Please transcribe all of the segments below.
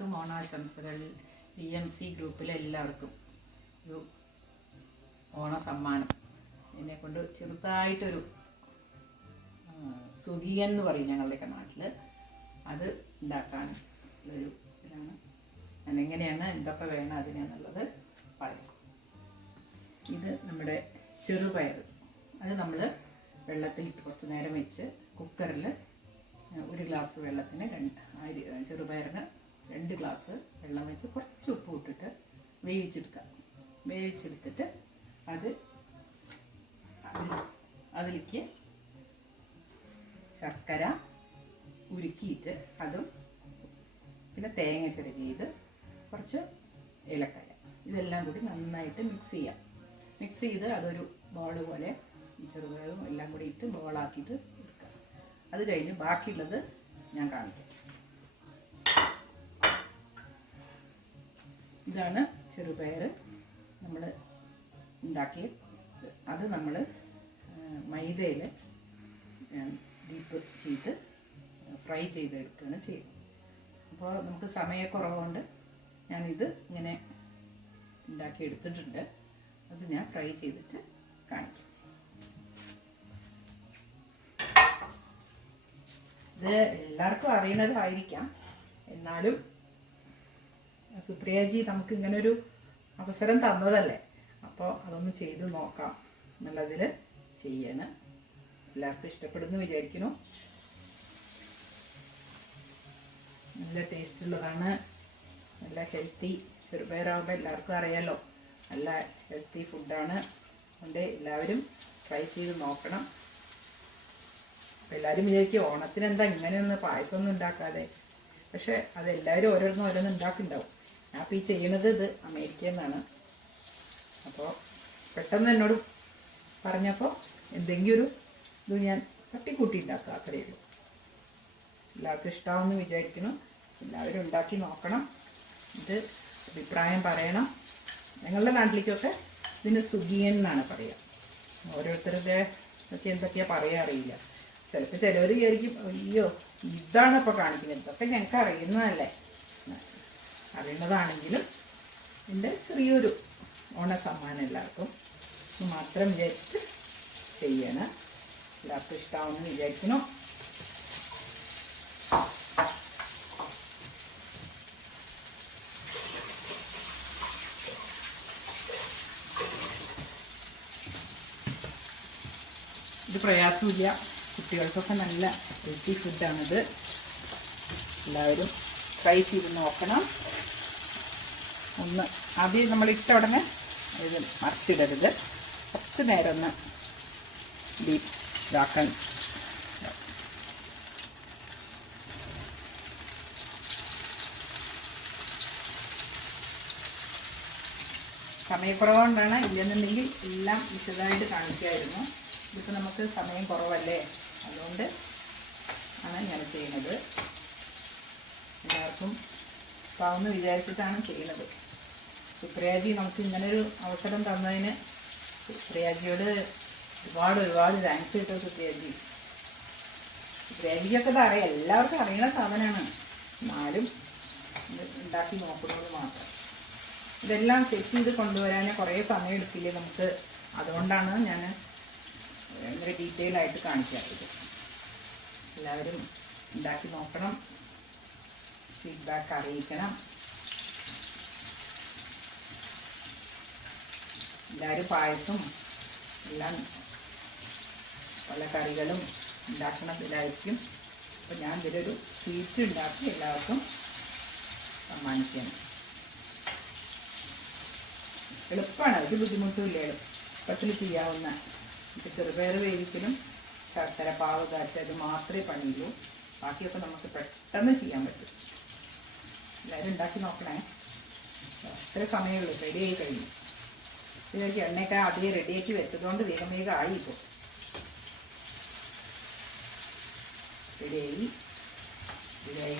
എല്ലാവർക്കും ഓണാശംസകൾ. PMC ഗ്രൂപ്പിലെ എല്ലാവർക്കും ഒരു ഓണ സമ്മാനം എന്നെ കൊണ്ട് ചെറുതായിട്ടൊരു സുഖിയൻ എന്ന് പറയും ഞങ്ങളുടെയൊക്കെ നാട്ടിൽ, അത് ഉണ്ടാക്കാൻ ഒരു ഇതാണ്. ഞാൻ എങ്ങനെയാണ് എന്തൊക്കെ വേണം അതിനെന്നുള്ളത് പറയാം. ഇത് നമ്മുടെ ചെറുപയർ, അത് നമ്മൾ വെള്ളത്തിലിട്ട് കുറച്ച് നേരം വെച്ച് കുക്കറിൽ 1 ഗ്ലാസ് വെള്ളത്തിന് ചെറുപയറിന് 2 ഗ്ലാസ് വെള്ളം വെച്ച് കുറച്ച് ഉപ്പ് ഇട്ടിട്ട് വേവിച്ചെടുത്തിട്ട് അതിലേക്ക് ശർക്കര ഉരുക്കിയിട്ട് അതും പിന്നെ തേങ്ങ ചിരകിയത് കുറച്ച് ഏലക്കായ ഇതെല്ലാം കൂടി നന്നായിട്ട് മിക്സ് ചെയ്ത് അതൊരു ബോൾ പോലെ ഈ ചെറുപയറും എല്ലാം കൂടി ഇട്ട് ബോളാക്കിയിട്ട് എടുക്കുക. അത് കഴിഞ്ഞ് ബാക്കിയുള്ളത് ഞാൻ കാണിക്കാം. ഇതാണ് ചെറുപയർ നമ്മൾ ഉണ്ടാക്കി. അത് നമ്മൾ മൈദയിൽ ഡീപ്പ് ചെയ്ത് ഫ്രൈ ചെയ്തെടുക്കുകയാണ് ചെയ്യുന്നത്. അപ്പോൾ നമുക്ക് സമയക്കുറവുകൊണ്ട് ഞാനിത് ഇങ്ങനെ ഉണ്ടാക്കി എടുത്തിട്ടുണ്ട്. അത് ഞാൻ ഫ്രൈ ചെയ്തിട്ട് കാണിക്കാം. ഇത് എല്ലാവർക്കും അറിയണതായിരിക്കാം, എന്നാലും സുപ്രിയാജി നമുക്ക് ഇങ്ങനൊരു അവസരം തന്നതല്ലേ, അപ്പോൾ അതൊന്ന് ചെയ്ത് നോക്കാം എന്നുള്ളതിൽ ചെയ്യണം. എല്ലാവർക്കും ഇഷ്ടപ്പെടുന്നു വിചാരിക്കുന്നു. നല്ല ടേസ്റ്റുള്ളതാണ്, നല്ല ഹെൽത്തി. ചെറുപയറാകുമ്പോൾ എല്ലാവർക്കും അറിയാമല്ലോ, നല്ല ഹെൽത്തി ഫുഡാണ്. അതുകൊണ്ട് എല്ലാവരും ട്രൈ ചെയ്ത് നോക്കണം. അപ്പോൾ എല്ലാവരും വിചാരിക്കും ഓണത്തിന് എന്താ ഇങ്ങനെയൊന്ന് പായസമൊന്നും ഉണ്ടാക്കാതെ, പക്ഷേ അതെല്ലാവരും ഓരോന്നും ഉണ്ടാക്കുന്നുണ്ടാവും. ഞാൻ ഇപ്പോൾ ഈ ചെയ്യണത് ഇത് അമേരിക്കയിൽ നിന്നാണ്. അപ്പോൾ പെട്ടെന്ന് എന്നോട് പറഞ്ഞപ്പോൾ എന്തെങ്കിലും ഇത് ഞാൻ തട്ടിക്കൂട്ടി ഉണ്ടാക്കുക, അത്രയേ ഉള്ളൂ. എല്ലാവർക്കും ഇഷ്ടമാവുമെന്ന് വിചാരിക്കണം. എല്ലാവരും ഉണ്ടാക്കി നോക്കണം. ഇത് അഭിപ്രായം പറയണം. ഞങ്ങളുടെ നാട്ടിലേക്കൊക്കെ ഇതിന് സുഖിയൻ എന്നാണ് പറയുക. ഓരോരുത്തരുടെ ഒക്കെ എന്തൊക്കെയാണ് പറയുക അറിയില്ല. ചിലപ്പോൾ ചിലവർ വിചാരിക്കും അയ്യോ ഇതാണ് ഇപ്പോൾ കാണിക്കുന്നത്, ഇതൊക്കെ ഞങ്ങൾക്ക് അറിയുന്നതല്ലേ. അറിയുന്നതാണെങ്കിലും എൻ്റെ ചെറിയൊരു ഓണസമ്മാനം എല്ലാവർക്കും മാത്രം വിചാരിച്ചിട്ട് ചെയ്യണം. എല്ലാവർക്കും ഇഷ്ടമാവുമെന്ന് വിചാരിക്കണം. ഇത് പ്രയാസമില്ല, കുട്ടികൾക്കൊക്കെ നല്ല ഹെൽത്തി ഫുഡാണിത്. എല്ലാവരും ട്രൈ ചെയ്ത് നോക്കണം. ഒന്ന് ആദ്യം നമ്മളിട്ട ഉടനെ ഇത് മറിച്ചിടരുത്, കുറച്ച് നേരം ഒന്ന് ഇതാക്കാൻ. സമയക്കുറവുകൊണ്ടാണ്, ഇല്ലെന്നുണ്ടെങ്കിൽ എല്ലാം വിശദമായിട്ട് കാണിക്കുമായിരുന്നു. ഇതിപ്പോൾ നമുക്ക് സമയം കുറവല്ലേ, അതുകൊണ്ട് ആണ് ഞാൻ ചെയ്യുന്നത്. എല്ലാവർക്കും പാവെന്ന് വിചാരിച്ചിട്ടാണ് ചെയ്യുന്നത്. സുപ്രിയാജി നമുക്ക് ഇങ്ങനൊരു അവസരം തന്നതിന് സുപ്രിയാജിയോട് ഒരുപാട് താങ്ക്സ് കിട്ടും. സുപ്രിയാജിക്കൊക്കെ ഇത് അറിയാം, എല്ലാവർക്കും അറിയണ സാധനമാണ്. എന്നാലും ഉണ്ടാക്കി നോക്കുന്നത് മാത്രം. ഇതെല്ലാം സെറ്റ് ചെയ്ത് കൊണ്ടുവരാൻ കുറേ സമയം എടുക്കില്ലേ നമുക്ക്, അതുകൊണ്ടാണ് ഞാൻ ഭയങ്കര ഡീറ്റെയിൽ ആയിട്ട് കാണിക്കാറുള്ളത്. എല്ലാവരും ഉണ്ടാക്കി നോക്കണം, ഫീഡ്ബാക്ക് അറിയിക്കണം. എല്ലാവരും പായസം എല്ലാം പല കറികളും ഉണ്ടാക്കണതിലായിരിക്കും. അപ്പോൾ ഞാൻ ഇതിലൊരു സ്വീറ്റ് ഉണ്ടാക്കി എല്ലാവർക്കും സമ്മാനിക്കണം. എളുപ്പമാണ്, ഒരു ബുദ്ധിമുട്ടുമില്ല, എളുപ്പത്തിൽ ചെയ്യാവുന്ന. ഇത് ചെറുപയർ വേവിക്കലും ശർക്കര പാവ് കാച്ചത് മാത്രമേ പണിയുള്ളൂ. ബാക്കിയൊക്കെ നമുക്ക് പെട്ടെന്ന് ചെയ്യാൻ പറ്റും. എല്ലാവരും ഉണ്ടാക്കി നോക്കണേ. അത്ര സമയമുള്ളൂ, റെഡിയായി കഴിഞ്ഞു. ഇതിലേക്ക് എണ്ണയൊക്കെ ആദ്യം റെഡിയാക്കി വെച്ചതുകൊണ്ട് വേഗം ആയി. ഇപ്പോൾ റെഡിയായി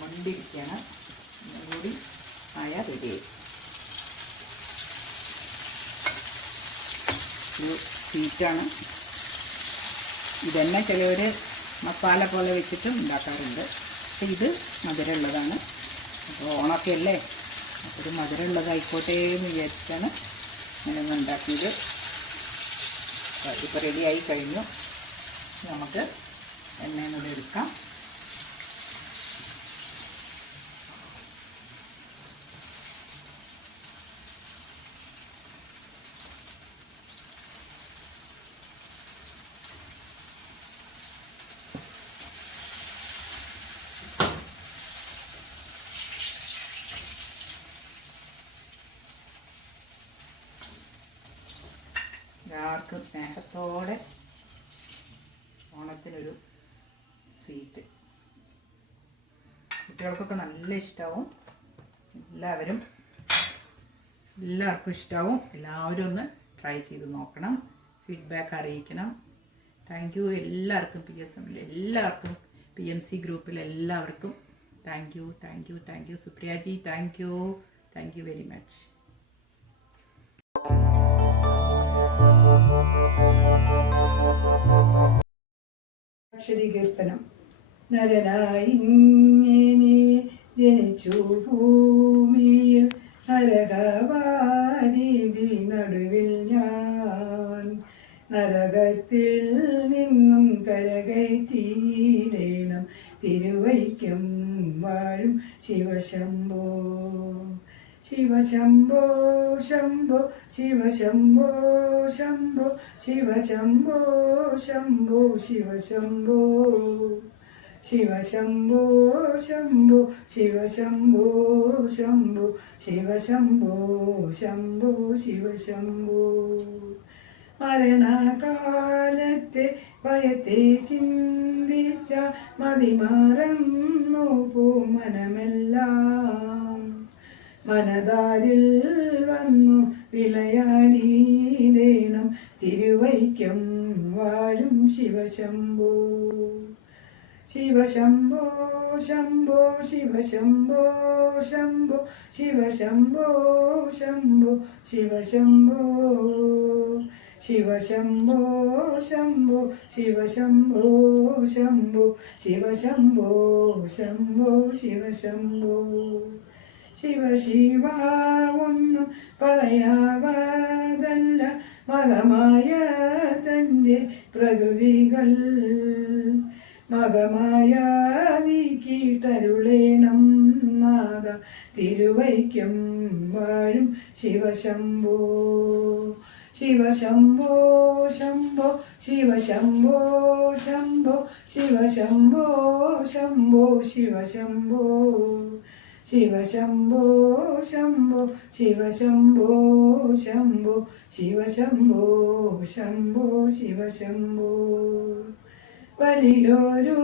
കൊണ്ടിരിക്കുകയാണ്. ഒന്നും കൂടി ആയാൽ റെഡിയായി. സ്വീറ്റാണ്. ഇതന്നെ ചിലവർ മസാല പോലെ വെച്ചിട്ടും ഉണ്ടാക്കാറുണ്ട്. അപ്പോൾ ഇത് മധുരമുള്ളതാണ്. അപ്പോൾ ഓണമൊക്കെ അല്ലേ, അപ്പോൾ ഒരു മധുരമുള്ളതായിക്കോട്ടെ എന്ന് വിചാരിച്ചിട്ടാണ് അങ്ങനെ ഒന്ന് ഉണ്ടാക്കിയത്. ഇപ്പോൾ റെഡിയായി കഴിഞ്ഞു. നമുക്ക് എണ്ണയും കൂടെ എടുക്കാം. എല്ലാവർക്കും സ്നേഹത്തോടെ ഓണത്തിനൊരു സ്വീറ്റ്, കുട്ടികൾക്കൊക്കെ നല്ല ഇഷ്ടമാവും. എല്ലാവർക്കും ഇഷ്ടമാവും. എല്ലാവരും ഒന്ന് ട്രൈ ചെയ്ത് നോക്കണം, ഫീഡ്ബാക്ക് അറിയിക്കണം. താങ്ക് യു എല്ലാവർക്കും, PSM എല്ലാവർക്കും, PMC ഗ്രൂപ്പിൽ എല്ലാവർക്കും thank you. Supriyaji thank you very much. അക്ഷരി കീർത്തനം. നരനായി ഇങ്ങനെ ജനിച്ചു ഭൂമിയിൽ, നരകവാരീതി നടുവിൽ ഞാൻ. നരകത്തിൽ നിന്നും കരകയറ്റിയിടേണം, തിരുവൈക്കം വാഴും ശിവശംഭോ. ശിവശംഭോ ശംഭോ ശിവശംഭോ ശംഭോ ശിവശംഭോ ശംഭോ ശിവശംഭോ. ശിവശംഭോ ശംഭോ ശിവശംഭോ ശംഭോ ശിവശംഭോ ശംഭോ ശിവശംഭോ. മരണകാലത്തെ ഭയത്തെ ചിന്തിച്ച മതിമറന്നു പോ മനമെല്ലാം. മനതാരിൽ വന്നു വിളയാടിയിടേണം, തിരുവൈക്കം വാഴും ശിവശംഭോ. ശിവശംഭോ ശംഭോ ശിവശംഭോ ശംഭോ ശിവശംഭോ ശംഭോ ശിവശംഭോ. ശിവശംഭോ ശംഭോ ശിവശംഭോ ശംഭോ ശിവശംഭോ ശംഭോ ശിവശംഭോ. ശിവശിവ ഒന്നും പറയാവതല്ല, മകമായ തൻ്റെ പ്രകൃതികൾ. മകമായ നീക്കിയിട്ടരുളേണം നാദ, തിരുവൈക്കം വാഴും ശിവശംഭോ. ശിവശംഭോ ശംഭോ ശിവശംഭോ ശംഭോ ശിവശംഭോ ശംഭോ ശിവശംഭോ. ശിവശംഭോ ശംഭോ ശിവശംഭോ ശംഭോ ശിവശംഭോ ശംഭോ ശിവശംഭോ. വലിയൊരു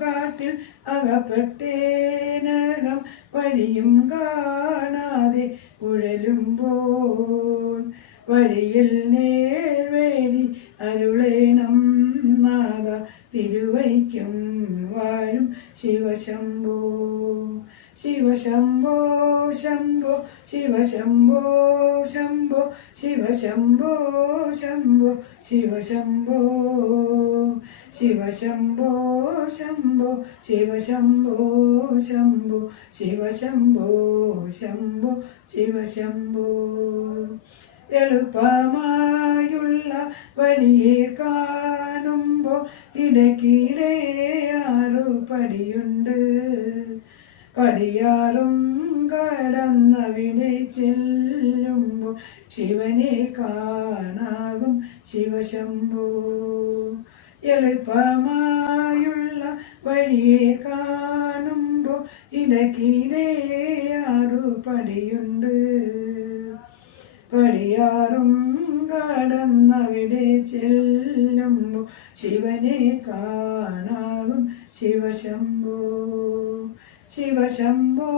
കാട്ടിൽ അകപ്പെട്ടേനകം, വഴിയും കാണാതെ ഉഴലുമ്പോൾ. വഴിയിൽ നേർവേടി അരുളേണം നാദ, തിരുവൈക്കം വാഴും ശിവശംഭോ. ശിവശംഭോ ശംഭോ ശിവശംഭോ ശംഭോ ശിവശംഭോ ശംഭോ ശിവശംഭോ. ശിവശംഭോ ശംഭോ ശിവശംഭോ ശംഭോ ശിവശംഭോ ശംഭോ ശിവശംഭോ. എളുപ്പമായുള്ള വഴിയെ കാണുമ്പോൾ ഇടയ്ക്കിടെ 6 പടിയുണ്ട്. പടിയാറും കടന്നവിടെ ചെല്ലുമ്പോൾ ശിവനെ കാണാകും ശിവശംഭോ. എളുപ്പമായുള്ള വഴിയെ കാണുമ്പോൾ ഇടയ്ക്കിടെ 6 പടിയുണ്ട്. പടിയാറും കടന്നവിടെ ചെല്ലുമ്പോൾ ശിവനെ കാണാകും ശിവശംഭോ. ശിവശംഭോ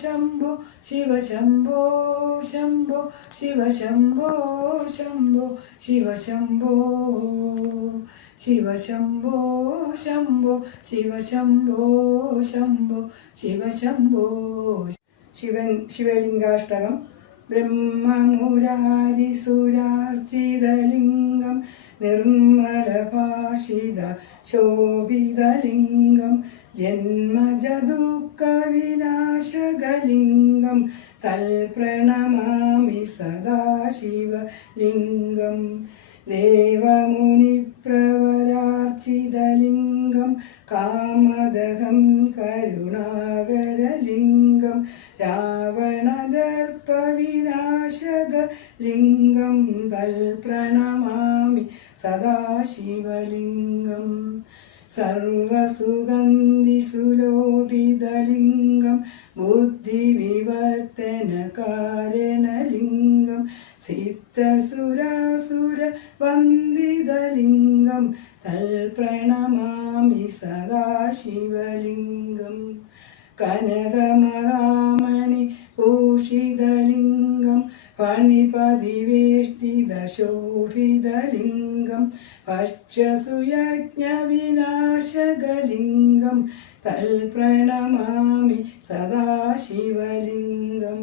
ശംഭോ ശിവശംഭോ ശംഭോ ശിവശംഭോ ശംഭോ ശിവശംഭോ. ശിവശംഭോ ശംഭോ ശിവശംഭോ ശംഭോ ശിവശംഭോ. ശിവലിംഗാഷ്ടകം. ബ്രഹ്മമുരാരിസുരാർച്ചിതലിംഗം നിർമ്മലഭാഷിത ശോഭിതലിംഗം ജന്മജദുഃഖവിനാശകലിംഗം തൽപ്രണമാമി സദാശിവലിംഗം ദേവമുനിപ്രവരാർച്ചിതലിംഗം കാമദഹം കരുണാകരലിംഗം രാവണദർപ്പവിനാശകലിംഗം തൽപ്രണമാമി സദാശിവലിംഗം സർവസുഗന്ധിസുലോഭിതലിംഗം ബുദ്ധിവിവർത്തനകാരണലിംഗം സിദ്ധസുരാസുരവന്ദിതലിംഗം തൽപ്രണമാമി സദാശിവലിംഗം കനകമഹാമണി ഭൂഷിതലിംഗം ഫണിപതിവേഷ്ടിതശോഭിതലിംഗം ഭക്ഷ്യസുയജ്ഞവിനാശകലിംഗം തൽപ്രണമാമി സദാശിവലിംഗം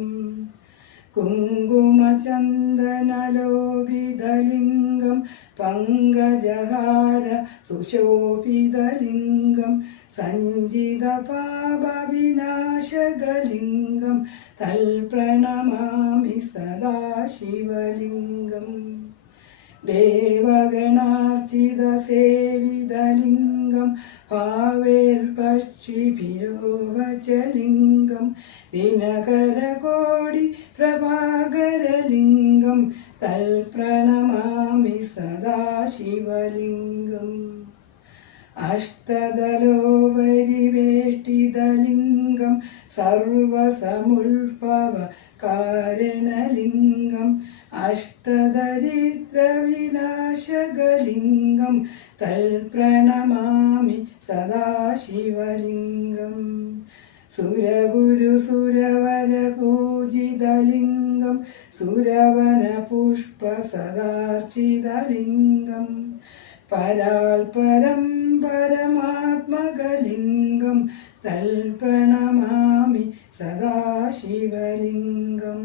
കുങ്കുമചന്ദനലോഭിതലിംഗം പങ്കജഹാര സുശോഭിതലിംഗം സഞ്ചിതപാപവിനാശകലിംഗം തൽപ്രണമാമി സദാശിവലിംഗം ദേവഗണാർച്ചിതസേവിതലിംഗം ഭാവേർപക്ഷിഭിരോവചലിംഗം ദിനകരകോടി പ്രഭാകരലിംഗം തൽപ്രണമാമി സദാശിവലിംഗം അഷ്ടദലോപരിവേഷ്ടിതലിംഗം സർവസമുദ്ഭവ കാരണലിംഗം അഷ്ടദരിദ്രവിനാശകലിംഗം തൽപ്രണമാമി സദാശിവലിംഗം സുരഗുരുസുരവരപൂജിതലിംഗം സുരവനപുഷ്പസദാർച്ചിതലിംഗം പരാൽപരം പരമാത്മകലിംഗം തൽപ്രണമാമി സദാശിവലിംഗം